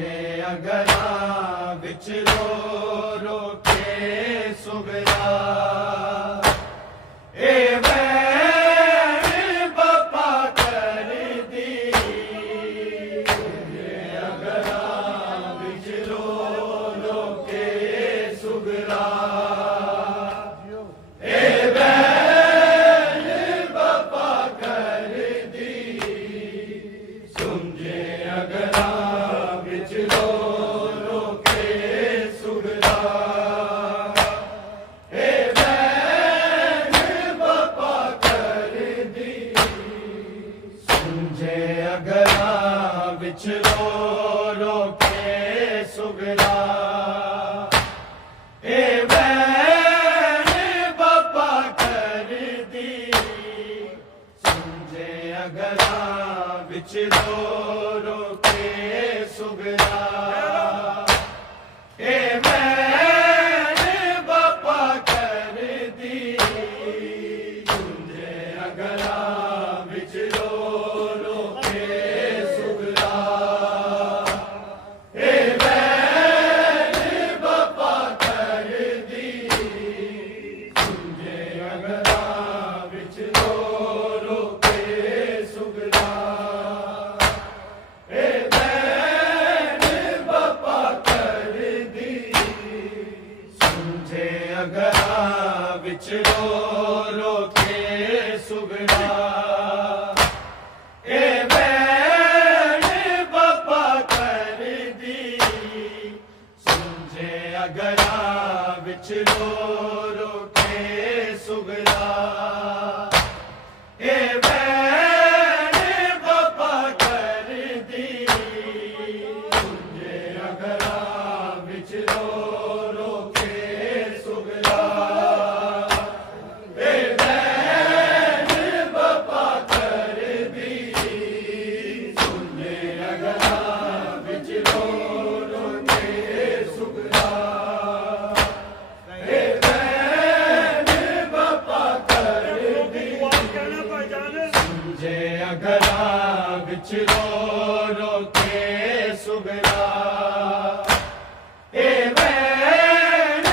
सुझे अगरा विच रो रो के Sughra a van बपा कर दी सुझे अगरा विच रो रो के सुगरा ए वैन बपा कर दी सुझे अगरा विच रो रो के सुगरा ए वैन बपा कर दी सुझे अगरा विच रो रो के सुगरा ए वैन बपा कर दी सुझे अगरा विच रो रो के सुगरा ए वैन बपा कर दी सुझे अगरा विच रो रो के सुगरा ए वैन बपा कर दी सुझे अगरा विच रो रो के सुगरा ए वैन बपा कर दी सुझे अगरा विच रो रो के सुगरा ए वैन बपा कर दी सुझे अगरा विच रो रो के सुगरा ए वैन बपा कर दी सुझे अगरा विच रो रो के सुगरा ए वैन बपा कर दी सुझे अगरा विच रो रो के सुगरा ए वैन बपा कर दी सुझे अगरा विच रो रो के सुगरा ए वैन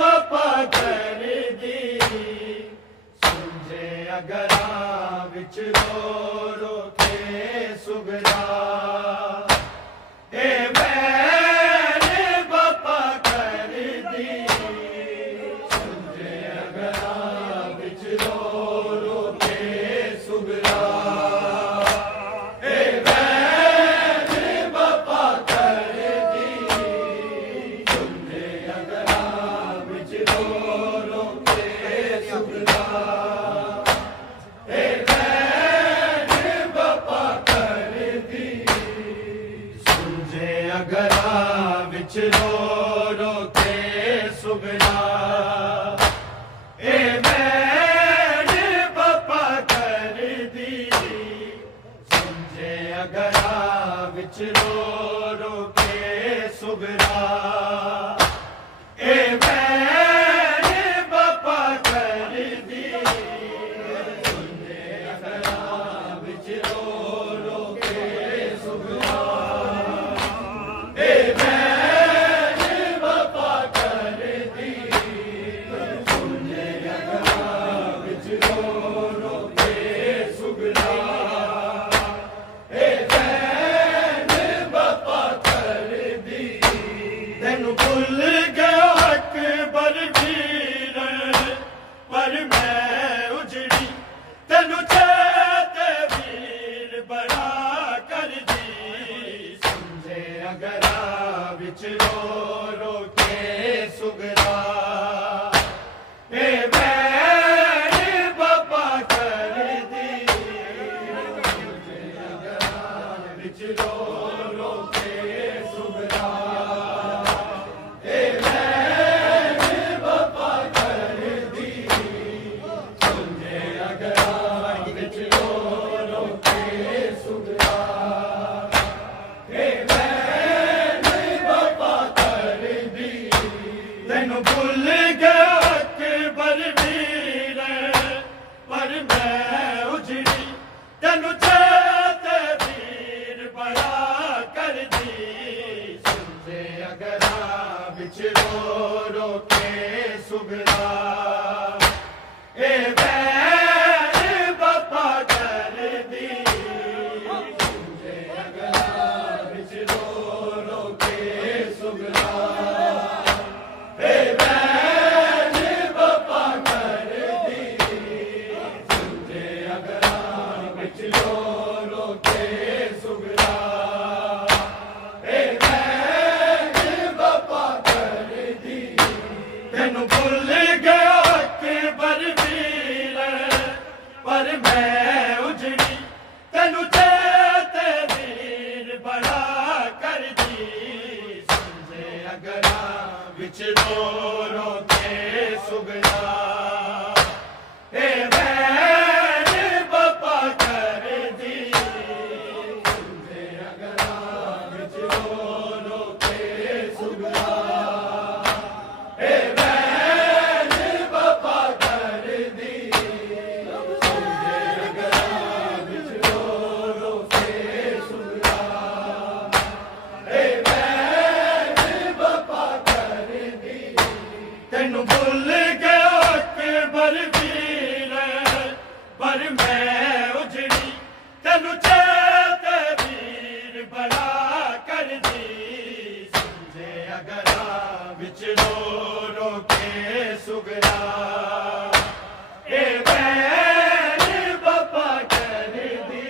बपा कर दी सुझे अगरा विच रो रो के सुगरा ए वैन बपा कर दी सुझे अगरा विच रो रो के सुगरा ए वैन बपा कर दी सुझे अगरा विच रो रो के सुगरा ए वैन बपा कर दी सुझे अगरा विच रो रो के सुगरा ए वैन बपा कर दी सुझे अगरा विच रो रो के सुगरा ए वैन बपा कर दी सुझे अगरा विच रो रो के सुगरा ए वैन बपा कर दी सुझे अगरा विच रो रो के सुगरा ए वैन बपा कर दी तैनू भुल गयो अकबर वीर पर मैं उजड़ी तैनू चेते वीर बड़ा कर दी सुझे अगरा विच रो रो के सुगरा ए वैन बपा कर दी सुझे अगरा विच रो रो के सुगरा ए वैन बपा कर दी सुझे अगरा विच रो रो के सुगरा ए वैन बपा कर दी तैनू भुल विच रो रो के सुगरा ए बैर बापा कर दी तुझे अगला विच रो रो के सुगरा ए बैर बापा कर दी तुझे अगला विच रो रो के सुगरा भुल गया अकबर वीर पर मैं उजड़ी तेनू चेते वीर बड़ा कर दी समझे अगरा विच रो रो के सुगरा ए बैर बापा कर दी समझे अगरा विच रो रो के सुगरा भुल गया अकबर वीर पर मैं उजड़ी तेनू चेते वीर बड़ा कर दी समझे अगरा विच रो रो के सुगरा ए बैर बापा कर दी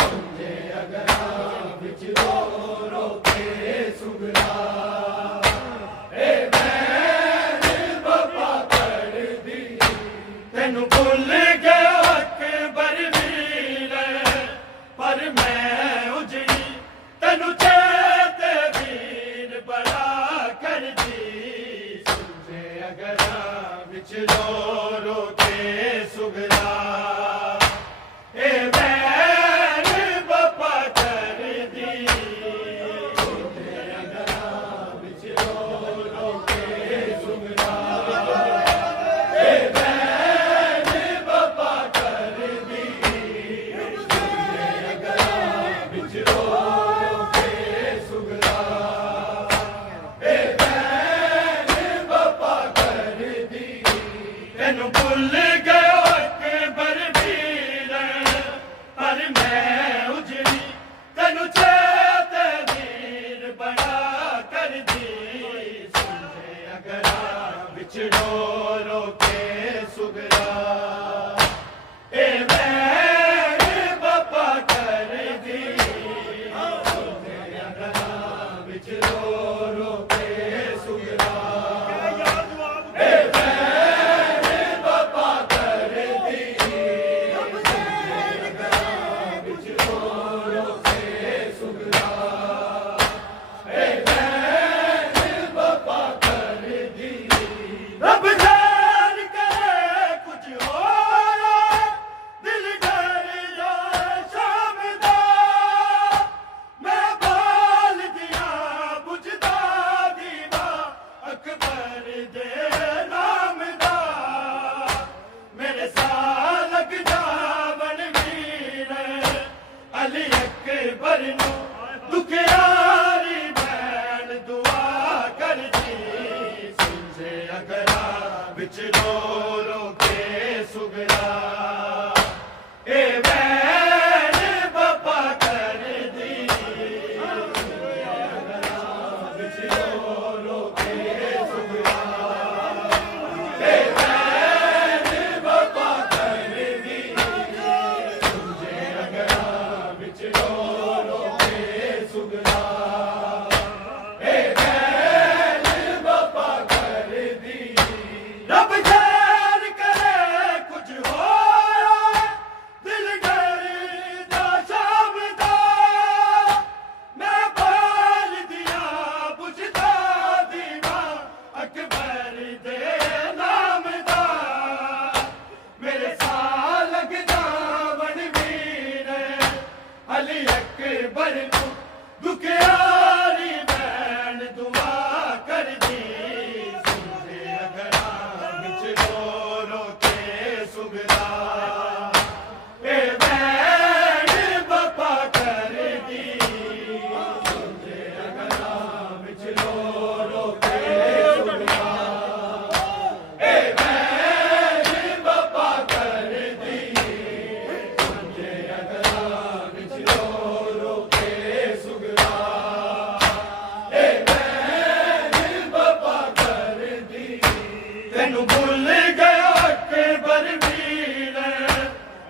समझे अगरा विच रो रो के सुगरा ए तेनू भुल गया अकबर वीर पर मैं उजड़ी तेनू चेते वीर बड़ा कर दी समझे अगरा विच रो रो के सुगरा ए बैर बापा कर दी समझे अगरा विच रो रो के सुगरा तेनू भुल गया अकबर वीर पर मैं उजड़ी तेनू चेते वीर बड़ा कर दी समझे अगरा विच रो रो के सुगरा ए बैर बापा कर दी समझे अगरा विच रो रो के सुगरा ए अली अकबर नू दुखियारी बैन दुआ कर दी समझे अगरा विच रो रो के सुगरा ए बैर बापा कर दी समझे अगरा विच रो रो के सुगरा ए बैर बापा कर दी समझे अगरा विच रो रो के सुगरा ए बैर बापा कर दी रब खैर करे कुछ होया दिल डरदा शामदा मैं बाल दिया बुझदा दीवा अकबर दे नाम दा मेरे साल लगदा बन वीर अली अकबर नू दुखियारी बैन दुआ कर दी समझे अगरा विच रो तेनू भुल गया अकबर वीर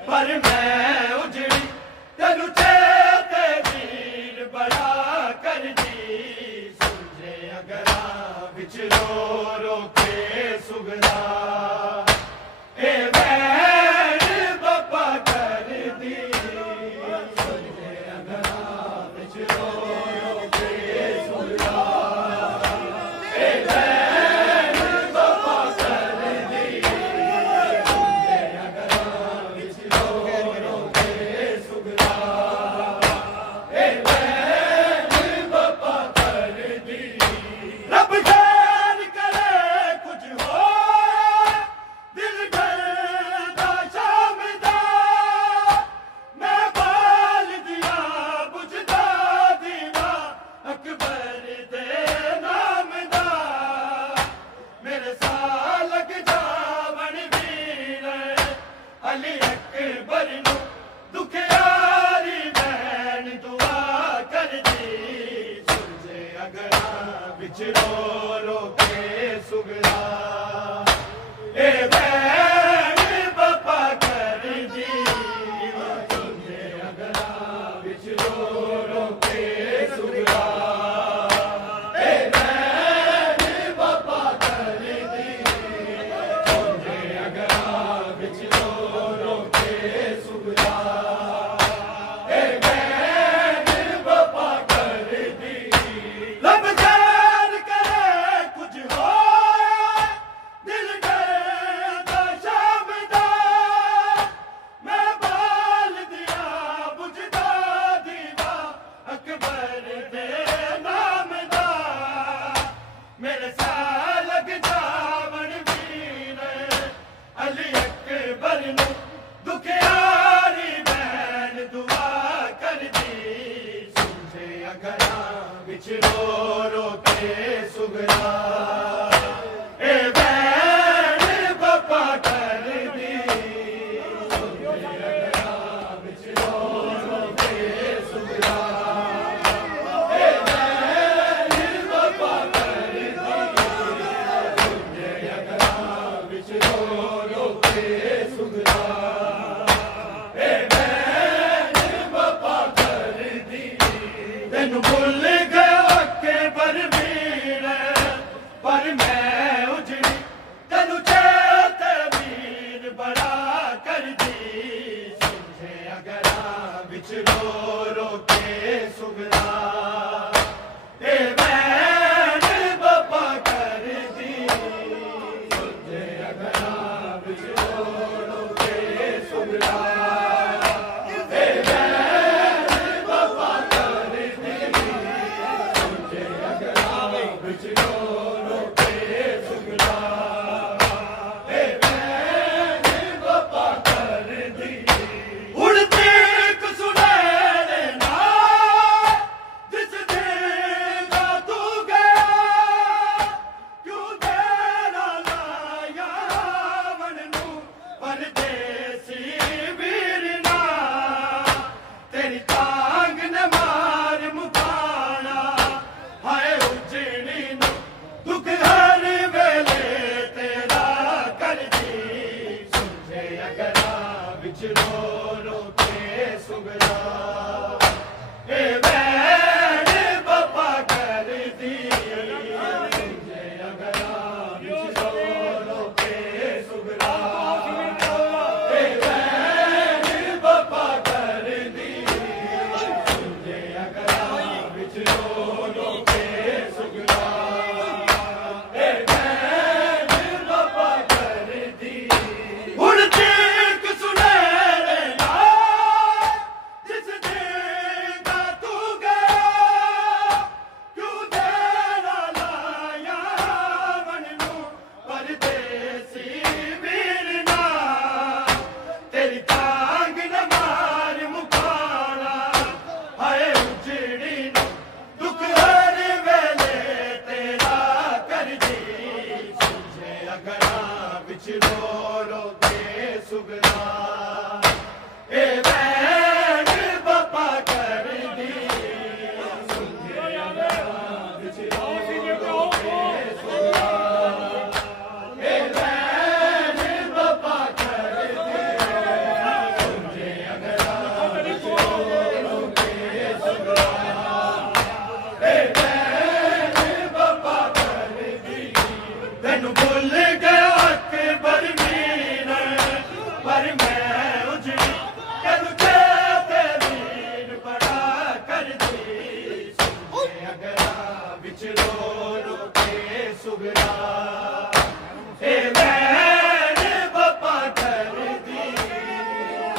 पर मैं उजड़ी तेनू चेते वीर बड़ा कर दी सुलझे अगरा विच रो रो के सुगरा ए वैर बापा कर दी सुलझे अगरा विच रो रो के सुगरा ए वैर बापा कर दी सुलझे अगरा विच रो रो के सुगरा ए वैर बापा कर दी रब खैर करे कुछ हो दिल डरदा शाम दा मैं बाल दिया बुझदा दीवा अकबर दे नाम दा मेरे साल लग जावन वीर अली अकबर नू दुखियारी बैन दुआ कर दी सुलझे अगरा विच रो रो के सुगरा ए बैन बापा कर दी सुलझे अगरा विच रो रो के सुगरा ए बैन बापा कर दी सुलझे अगरा विच रो रो के सुगरा ए बैन बापा कर दी लब जान करे कुछ हो दिल डरदा शाम दा मैं बाल दिया बुझदा दीवा अकबर दे नाम दा मेरे साल लग जावन वीर अली अकबर नू दुखियारी बैन दुआ कर दी सुलझे अगरा विच रो रो के सुगरा ए बैन बापा कर दी सुलझे अगरा विच रो रो के सुगरा ए बैन बापा कर दी सुलझे अगरा विच रो रो के सुगरा ए बैन बापा कर दी तेनू भुल गया अकबर वीर पर मैं उजड़ी तेनू चेते वीर बड़ा कर दी सुलझे अगरा विच रो रो के सुगरा ए बैन बापा कर दी सुलझे अगरा विच रो रो के सुगरा ए बैन बापा कर दी सुलझे अगरा विच रो रो के सुगरा ए बैन बापा कर दी उड़ती एक सुनहरे नाल जिस दिन दा तू गया क्यों तेरा लाया वन नू परदेसी वीर ना तेरी तांग ने मार मुकाना हाय उजड़ी नू दुख हर वेले तेरा कर दी सुलझे अगरा विच रो रो के सुगरा ए बैन बापा कर दी सुलझे अगरा विच रो रो के सुगरा ए बैन बापा कर दी सुलझे अगरा विच रो रो के सुगरा ए बैन बापा कर दी उड़ती एक सुनहरे नाल जिस दिन दा तू गया क्यों तेरा लाया वन नू परदेसी वीर ना तेरी तांग न मार मुकाना हाय उजड़ी नू दुख हर वेले तेरा कर दी सुलझे अगरा विच रो रो के सुगरा ए बैन बापा कर दी सुलझे अगरा विच रो रो के सुगरा ए बैन भुल गया अकबर मीर पर मैं उजड़ी तेनू चेते वीर बड़ा कर दी सुने अगरा विच रो रो के सुगरा ए मैंने बपा कर दी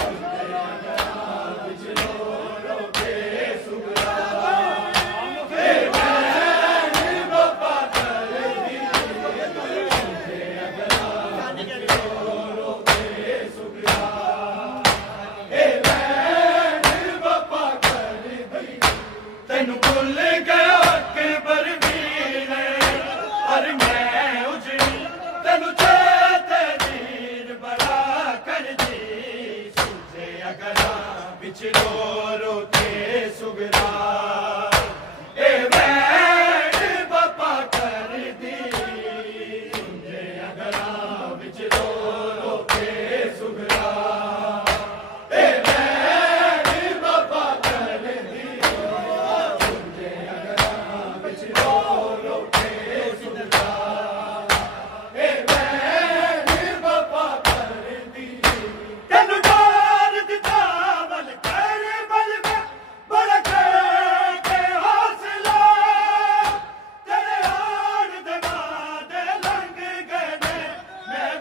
सुने अगरा विच रो रो के सुगरा ए मैंने बपा कर दी सुने अगरा विच रो रो के सुगरा ए मैंने बपा कर दी तेनू भुल गया अकबर मीर पर मैं उजड़ी तेनू चेते वीर बड़ा कर दी सूझे अगरा विच रो रो के सुगरा ए मैंने बपा कर दी सूझे अगरा विच रो रो के सुगरा ए मैंने बपा कर दी सूझे अगरा विच रो रो के सुगरा ए मैंने बपा कर दी तेनू डार दिता बल कर बल में बड़ा के हौसला तेरे हार दबा दे लंघ गए ने मैं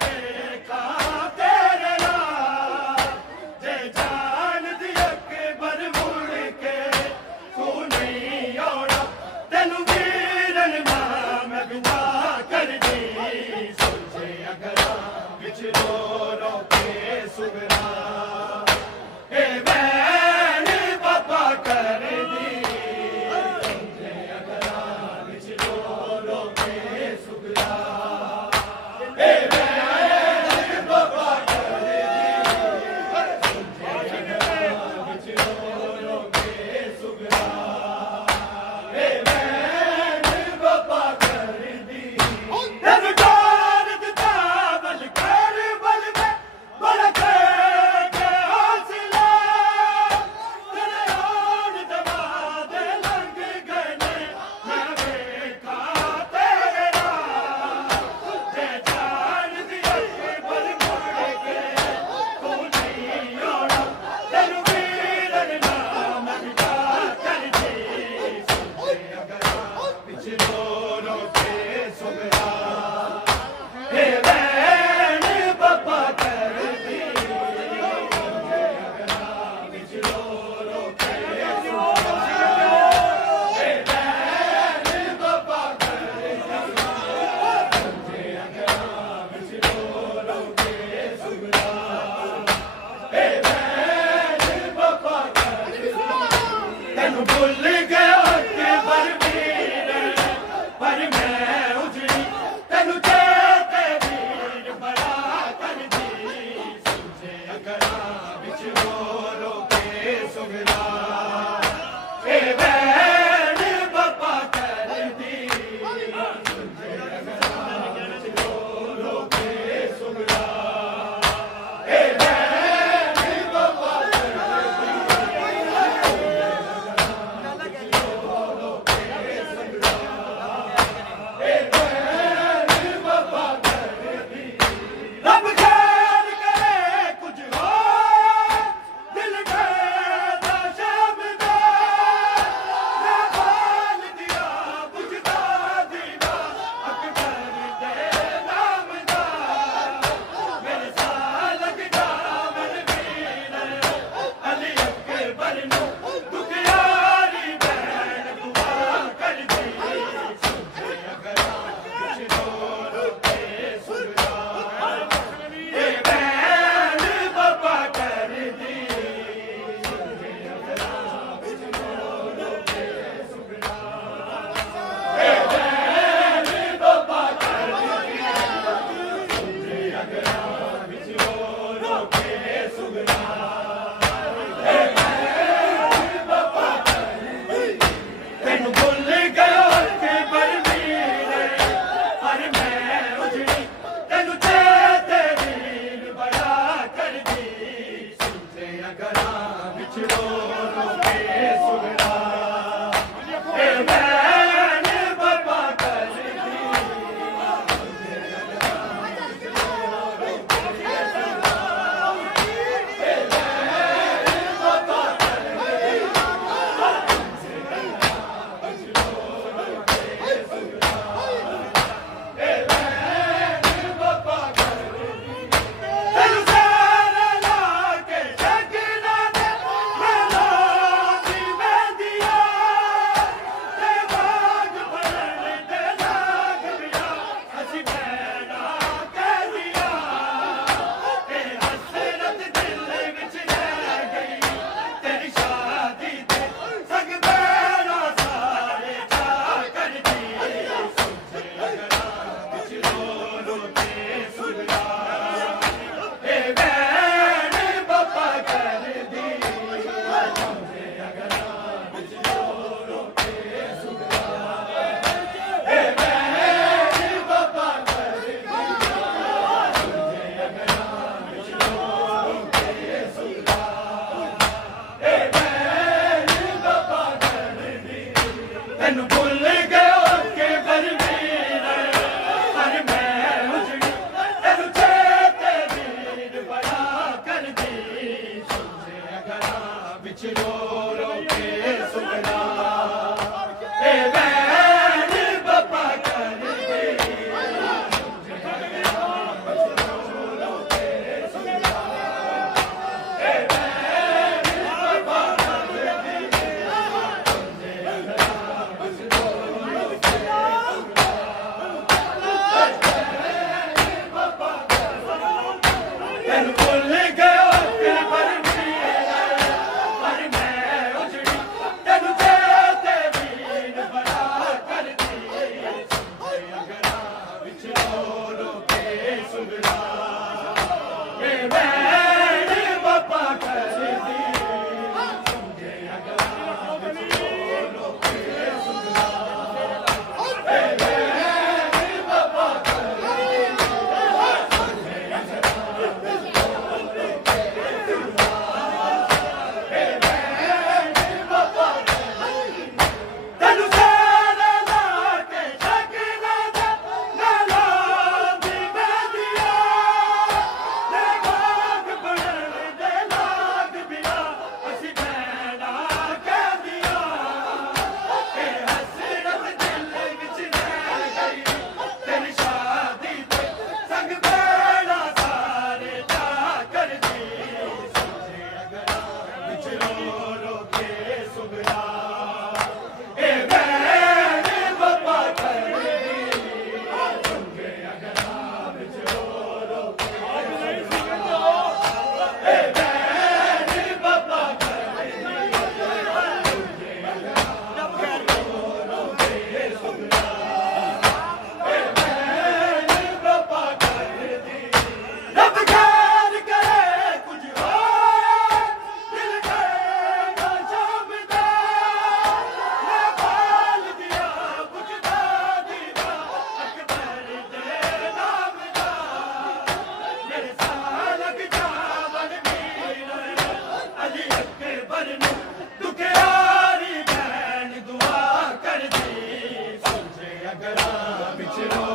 सागरा विचरो